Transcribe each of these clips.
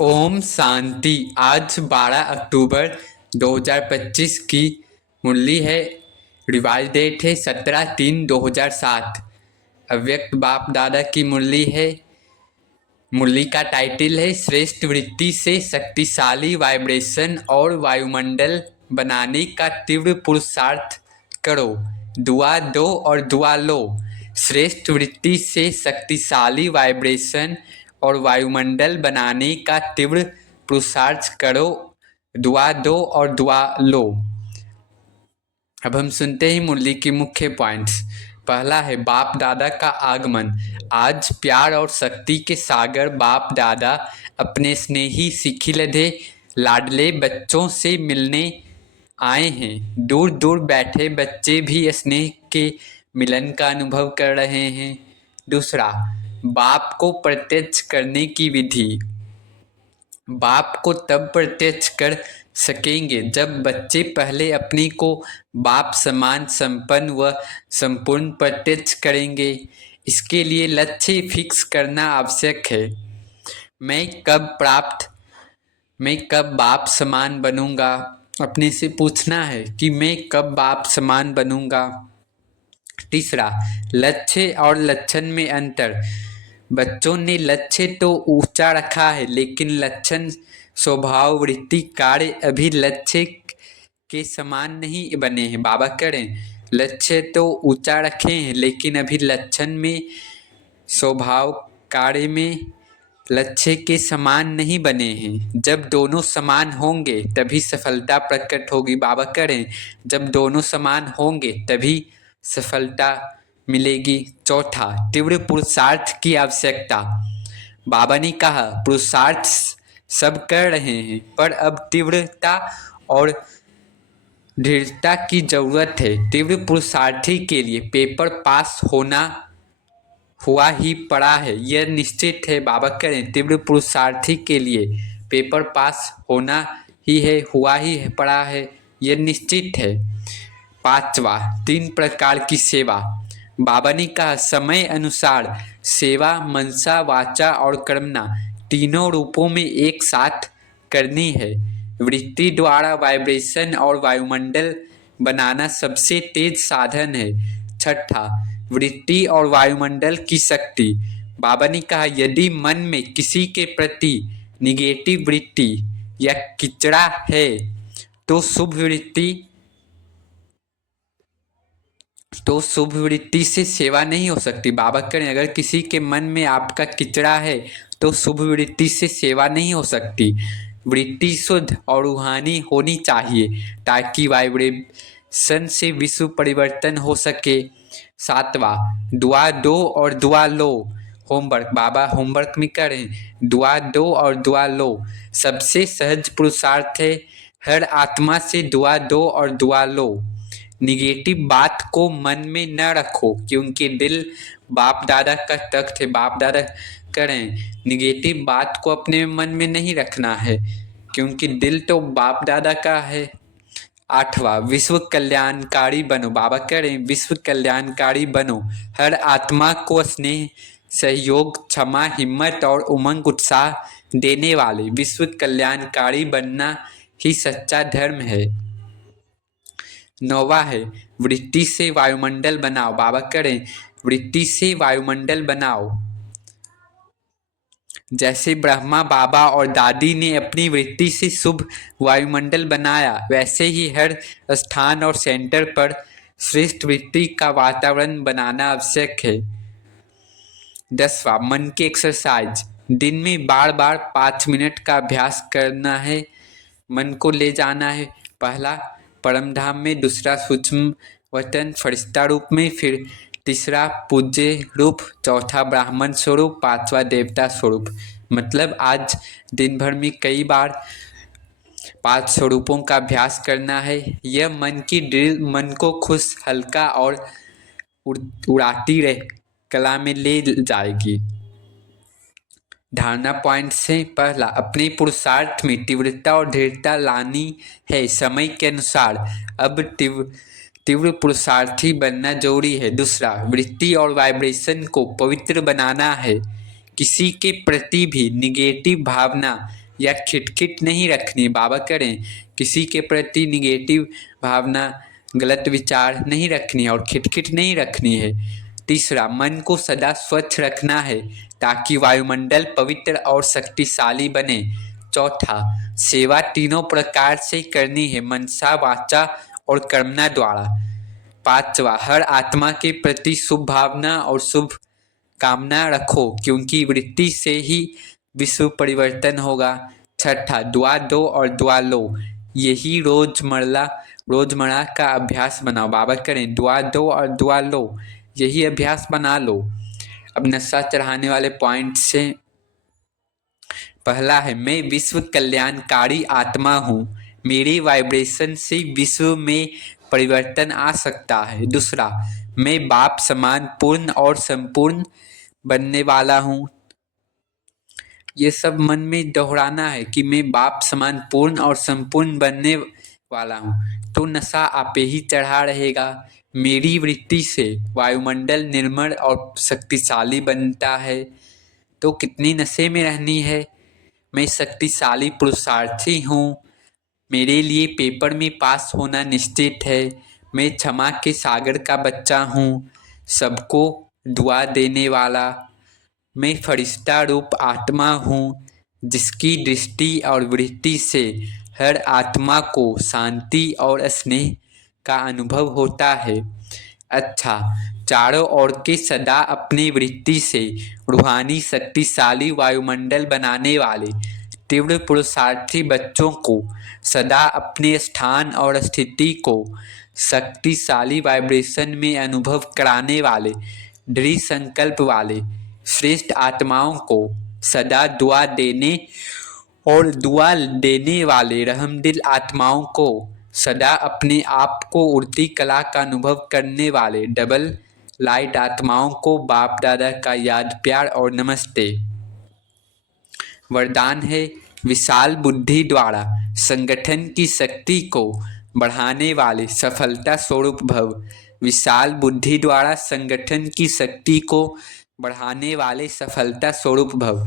ओम शांति। आज 12 अक्टूबर 2025 की मुरली है। रिवाइज डेट है 17/3/2007। अव्यक्त बाप दादा की मुरली है। मुरली का टाइटल है श्रेष्ठ वृत्ति से शक्तिशाली वाइब्रेशन और वायुमंडल बनाने का तीव्र पुरुषार्थ करो। दुआ दो और दुआ लो। श्रेष्ठ वृत्ति से शक्तिशाली वाइब्रेशन और वायुमंडल बनाने का तीव्र पुरुषार्थ करो। दुआ दो और दुआ लो। अब हम सुनते ही मुरली की मुख्य पॉइंट्स। पहला है बाप दादा का आगमन। आज प्यार और शक्ति के सागर बाप दादा अपने स्नेही सिखिलधे लाडले बच्चों से मिलने आए हैं। दूर दूर बैठे बच्चे भी स्नेह के मिलन का अनुभव कर रहे हैं। दूसरा, बाप को प्रत्यक्ष करने की विधि। बाप को तब प्रत्यक्ष कर सकेंगे जब बच्चे पहले अपने को बाप समान संपन्न व संपूर्ण प्रत्यक्ष करेंगे। इसके लिए लक्ष्य फिक्स करना आवश्यक है। मैं कब बाप समान बनूंगा। अपने से पूछना है कि मैं कब बाप समान बनूंगा। तीसरा, लक्ष्य और लक्षण में अंतर। बच्चों ने लक्ष्य तो ऊंचा रखा है, लेकिन लक्षण स्वभाव वृत्ति कार्य अभी लक्ष्य के समान नहीं बने हैं। बाबा करें, लक्ष्य तो ऊंचा रखे हैं, लेकिन अभी लक्षण में स्वभाव कार्य में लक्ष्य के समान नहीं बने हैं। जब दोनों समान होंगे तभी सफलता प्रकट होगी। बाबा करें, जब दोनों समान होंगे तभी सफलता मिलेगी। चौथा, तीव्र पुरुषार्थ की आवश्यकता। बाबा ने कहा पुरुषार्थ सब कर रहे हैं, पर अब तीव्रता और दृढ़ता की जरूरत है। तीव्र पुरुषार्थी के लिए पेपर पास हुआ ही पड़ा है, यह निश्चित है। बाबा करें, तीव्र पुरुषार्थी के लिए पेपर पास होना ही है, हुआ ही पड़ा है, यह निश्चित है। पांचवा, 3 प्रकार की सेवा। बाबा ने कहा समय अनुसार सेवा मनसा वाचा और कर्मणा तीनों रूपों में एक साथ करनी है। वृत्ति द्वारा वाइब्रेशन और वायुमंडल बनाना सबसे तेज साधन है। छठा, वृत्ति और वायुमंडल की शक्ति। बाबा ने कहा यदि मन में किसी के प्रति निगेटिव वृत्ति या किचड़ा है तो शुभ वृत्ति से सेवा नहीं हो सकती। बाबा करें, अगर किसी के मन में आपका किचड़ा है तो शुभ वृत्ति से सेवा नहीं हो सकती। वृत्ति शुद्ध और रूहानी होनी चाहिए ताकि वाइब्रेशन से विश्व परिवर्तन हो सके। सातवां, दुआ दो और दुआ लो। होमवर्क। बाबा होमवर्क में करें, दुआ दो और दुआ लो। सबसे सहज पुरुषार्थ है, हर आत्मा से दुआ दो और दुआ लो। निगेटिव बात को मन में न रखो, क्योंकि दिल बाप दादा का तख्त है। बाप दादा करें, निगेटिव बात को अपने मन में नहीं रखना है, क्योंकि दिल तो बाप दादा का है। आठवां, विश्व कल्याणकारी बनो। बाबा करें, विश्व कल्याणकारी बनो। हर आत्मा को स्नेह सहयोग क्षमा हिम्मत और उमंग उत्साह देने वाले विश्व कल्याणकारी बनना ही सच्चा धर्म है। नौवां है वृत्ति से वायुमंडल बनाओ। बाबा करें, वृत्ति से वायुमंडल बनाओ। जैसे ब्रह्मा बाबा और दादी ने अपनी वृत्ति से शुभ वायुमंडल बनाया, वैसे ही हर स्थान और सेंटर पर श्रेष्ठ वृत्ति का वातावरण बनाना आवश्यक है। 10वां, मन की एक्सरसाइज। दिन में बार बार 5 मिनट का अभ्यास करना है। मन को ले जाना है, पहला परम धाम में, दूसरा सूक्ष्म वतन फरिश्ता रूप में, फिर तीसरा पूज्य रूप, चौथा ब्राह्मण स्वरूप, पांचवा देवता स्वरूप। मतलब आज दिन भर में कई बार 5 स्वरूपों का अभ्यास करना है। यह मन की ड्रिल मन को खुश हल्का और उड़ाती रह कला में ले जाएगी। धारणा पॉइंट से पहला, अपने पुरुषार्थ में तीव्रता और दृढ़ता लानी है समय के अनुसार। अब तीव्र पुरुषार्थी बनना जरूरी है। दूसरा, वृत्ति और वाइब्रेशन को पवित्र बनाना है। किसी के प्रति भी निगेटिव भावना या खिटखिट नहीं रखनी। बाबा करें किसी के प्रति निगेटिव भावना, गलत विचार नहीं रखनी और खिटखिट नहीं रखनी है। तीसरा, मन को सदा स्वच्छ रखना है ताकि वायुमंडल पवित्र और शक्तिशाली बने। चौथा, सेवा तीनों प्रकार से करनी है, मनसा, वाचा और कर्मणा द्वारा। पांचवा, हर आत्मा के प्रति शुभ भावना और शुभ कामना रखो क्योंकि वृत्ति से ही विश्व परिवर्तन होगा। छठा, दुआ दो और दुआ लो, यही रोजमर्रा का अभ्यास बनाओ। बाबा करें दुआ दो और दुआ लो, यही अभ्यास बना लो। अब नशा चढ़ाने वाले पॉइंट से पहला है, मैं विश्व कल्याणकारी आत्मा हूँ, मेरी वाइब्रेशन से विश्व में परिवर्तन आ सकता है। दूसरा, मैं बाप समान पूर्ण और संपूर्ण बनने वाला हूँ। ये सब मन में दोहराना है कि मैं बाप समान पूर्ण और संपूर्ण बनने वाला हूँ, तो नशा आपे ही चढ़ा रहेगा। मेरी वृत्ति से वायुमंडल निर्मल और शक्तिशाली बनता है, तो कितनी नशे में रहनी है। मैं शक्तिशाली पुरुषार्थी हूँ, मेरे लिए पेपर में पास होना निश्चित है। मैं क्षमा के सागर का बच्चा हूँ, सबको दुआ देने वाला। मैं फरिश्ता रूप आत्मा हूँ, जिसकी दृष्टि और वृत्ति से हर आत्मा को शांति और स्नेह का अनुभव होता है। अच्छा, चारों ओर के सदा अपनी वृत्ति से रूहानी शक्तिशाली वायुमंडल बनाने वाले तीव्र पुरुषार्थी बच्चों को सदा अपने स्थान और स्थिति को शक्तिशाली वाइब्रेशन में अनुभव कराने वाले दृढ़ संकल्प वाले श्रेष्ठ आत्माओं को सदा दुआ देने और दुआ देने वाले रहमदिल आत्माओं को सदा अपने आप को उड़ती कला का अनुभव करने वाले डबल लाइट आत्माओं को बाप दादा का याद, प्यार और नमस्ते। वरदान है, विशाल बुद्धि द्वारा संगठन की शक्ति को बढ़ाने वाले सफलता स्वरूप भव। विशाल बुद्धि द्वारा संगठन की शक्ति को बढ़ाने वाले सफलता स्वरूप भव।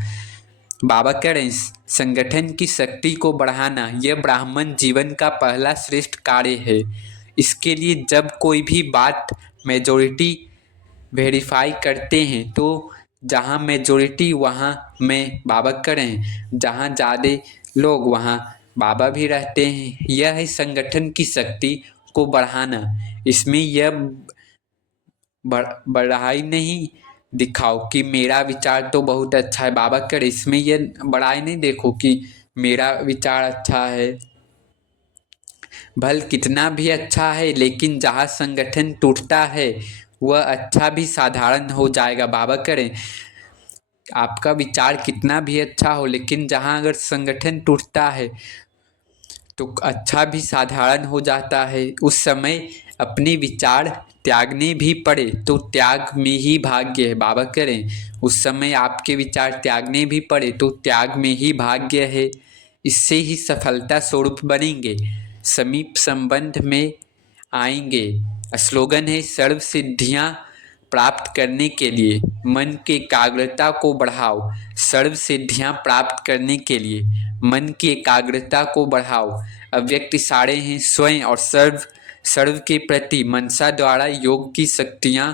बाबा कह रहे हैं संगठन की शक्ति को बढ़ाना यह ब्राह्मण जीवन का पहला श्रेष्ठ कार्य है। इसके लिए जब कोई भी बात मेजॉरिटी वेरीफाई करते हैं तो जहाँ मेजॉरिटी वहाँ मैं बाबा कह रहे हैं, जहाँ ज़्यादा लोग वहाँ बाबा भी रहते हैं। यह है संगठन की शक्ति को बढ़ाना। इसमें यह बढ़ाई नहीं दिखाओ कि मेरा विचार तो बहुत अच्छा है, बाबा करे इसमें यह बढ़ाई नहीं देखो कि मेरा विचार अच्छा है। भल कितना भी अच्छा है, लेकिन जहाँ संगठन टूटता है वह अच्छा भी साधारण हो जाएगा। बाबा करें आपका विचार कितना भी अच्छा हो, लेकिन जहाँ अगर संगठन टूटता है तो अच्छा भी साधारण हो जाता है। उस समय अपने विचार त्यागने भी पड़े तो त्याग में ही भाग्य है। बाबा करें उस समय आपके विचार त्यागने भी पड़े तो त्याग में ही भाग्य है। इससे ही सफलता स्वरूप बनेंगे, समीप संबंध में आएंगे। स्लोगन है, सर्व सिद्धियाँ प्राप्त करने के लिए मन की एकाग्रता को बढ़ाओ। सर्व सिद्धियाँ प्राप्त करने के लिए मन की एकाग्रता को बढ़ाओ। अव्यक्त इशारे हैं, स्वयं और सर्व के प्रति मनसा द्वारा योग की शक्तियाँ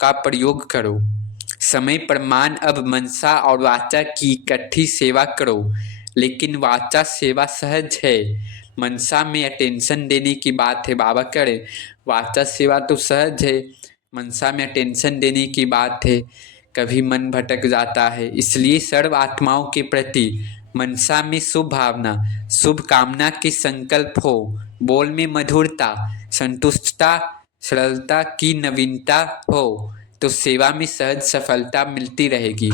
का प्रयोग करो। समय प्रमाण अब मनसा और वाचा की इकट्ठी सेवा करो, लेकिन वाचा सेवा सहज है, मनसा में अटेंशन देने की बात है। बाबा करे वाचा सेवा तो सहज है, मनसा में अटेंशन देने की बात है। कभी मन भटक जाता है, इसलिए सर्व आत्माओं के प्रति मनसा में शुभ भावना, शुभ कामना के संकल्प हो। बोल में मधुरता, संतुष्टता, सरलता की नवीनता हो तो सेवा में सहज सफलता मिलती रहेगी।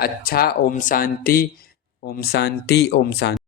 अच्छा, ओम शांति, ओम शांति, ओम शांति।